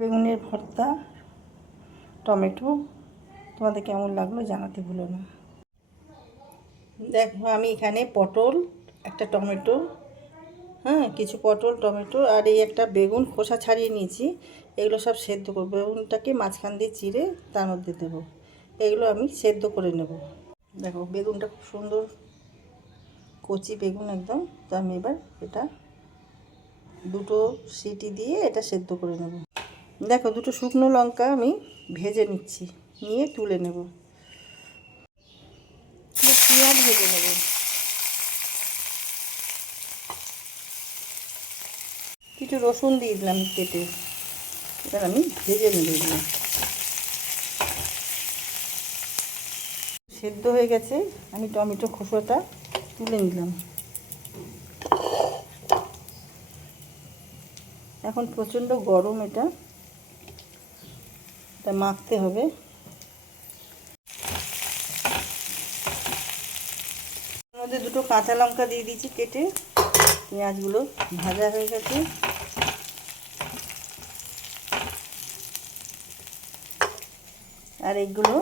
বেগুনের ভর্তা, টমেটো। তোমাদের কেমন লাগলো জানাতে ভুলো না। দেখো আমি এখানে পটল, একটা টমেটো, কিছু পটল, টমেটো আর এই একটা বেগুন খোসা ছাড়িয়ে নিয়েছি। এগুলো সব সেদ্ধ করবো। বেগুনটাকে মাঝখান দিয়ে চিড়ে তার মধ্যে দেবো। এগুলো আমি সেদ্ধ করে নেব। দেখো বেগুনটা খুব সুন্দর কচি বেগুন একদম। তো আমি এবার এটা দুটো সিটি দিয়ে এটা সেদ্ধ করে নেব। দেখো দুটো শুকনো লঙ্কা আমি ভেজে নিচ্ছি, নিয়ে তুলে নেব। পেঁয়াজ ভেজে নেব। কিছু রসুন দিয়ে দিলাম কেটে। এবার আমি ভেজে নেব এগুলো। সেদ্ধ হয়ে গেছে, আমি টমেটো খোসাটা তুলে নিলাম। এখন প্রচণ্ড গরম, এটা মাখতে হবে। এর মধ্যে দুটো কাঁচা লঙ্কা দিয়ে দিয়েছি কেটে। পেঁয়াজগুলো ভাজা হয়ে গেছে। আর এগুলো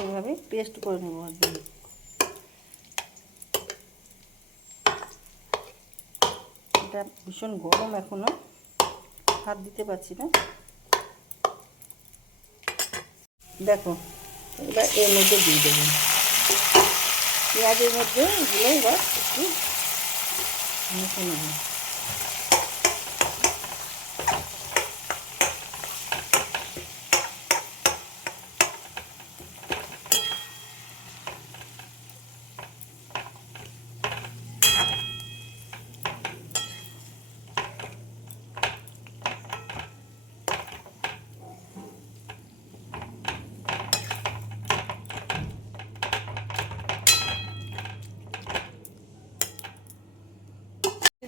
এইভাবে পেস্ট করে নেব একদম। এটা ভীষণ গরম, এখনো হাত দিতে পারছি না। দেখো এবার এর মধ্যে দিয়ে দেবো পেঁয়াজের মধ্যে। এগুলো এবার একটু মেখে নেব।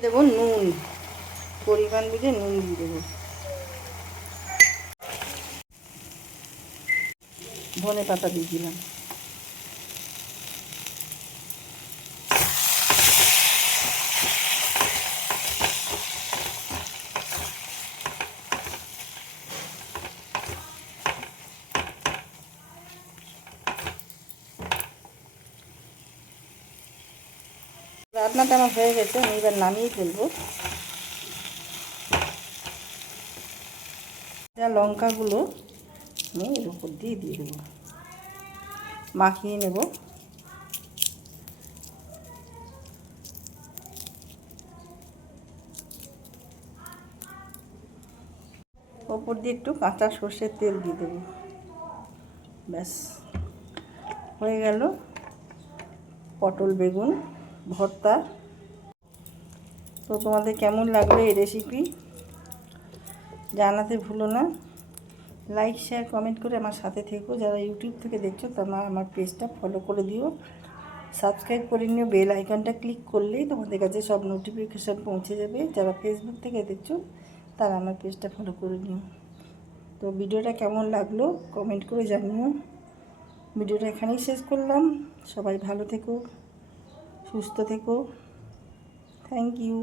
দেবো নুন, পরিমাণ বুঝে নুন দিয়ে দেবো। ধনে পাতা দিয়ে দিলাম। রান্নাটা আমার হয়ে গেছে, আমি এবার নামিয়ে ফেলবো। লঙ্কাগুলো আমি এর উপর দিয়ে দেবো, মাখিয়ে নেব। ওপর দিয়ে একটু কাঁচা সর্ষের তেল দিয়ে দেবো। ব্যাস হয়ে গেল পটল বেগুন ভর্তা। তো তোমাদের কেমন লাগলো এই রেসিপি জানাতে ভুলো না। লাইক শেয়ার কমেন্ট করে আমার সাথে থেকো। যারা ইউটিউব থেকে দেখছো তারা আমার পেজটা ফলো করে দিও, সাবস্ক্রাইব করে নিও। বেল আইকনটা ক্লিক করলেই তোমাদের কাছে সব নোটিফিকেশান পৌঁছে যাবে। যারা ফেসবুক থেকে দেখছো তারা আমার পেজটা ফলো করে নিও। তো ভিডিওটা কেমন লাগলো কমেন্ট করে জানিও। ভিডিওটা এখানেই শেষ করলাম। সবাই ভালো থেকো, সুস্থ থেকো। Thank you.